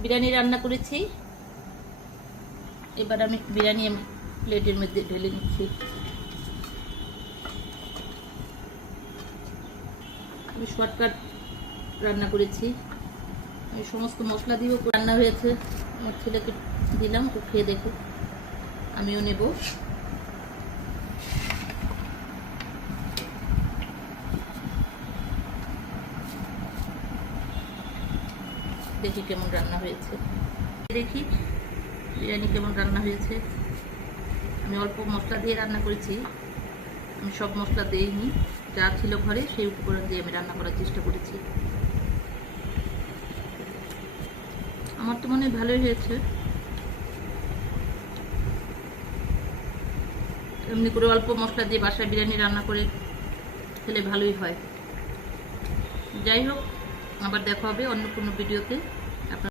বিরিয়ানি রান্না করেছি। এবার আমি বিরিয়ানি প্লেটের মধ্যে ঢেলে নিচ্ছি। আমি শর্টকাট রান্না করেছি। আমি সমস্ত মশলা দিয়েও রান্না হয়েছে। আমার ছেলেকে দিলাম, ও খেয়ে দেখো, আমিও নেব। দেখি কেমন রান্না হয়েছে, দেখি বিরিয়ানি কেমন রান্না হয়েছে। আমি অল্প মশলা দিয়ে রান্না করেছি, আমি সব মশলা দিইনি, যা ছিল ঘরে সেই উপকরণ দিয়ে আমি রান্না করার চেষ্টা করেছি। আমার তো মনে হয় ভালোই হয়েছে। এমনি করে অল্প মশলা দিয়ে বাসায় বিরিয়ানি রান্না করে খেলে ভালোই হয়। যাই হোক, আবার দেখা হবে অন্য কোনো ভিডিওতে।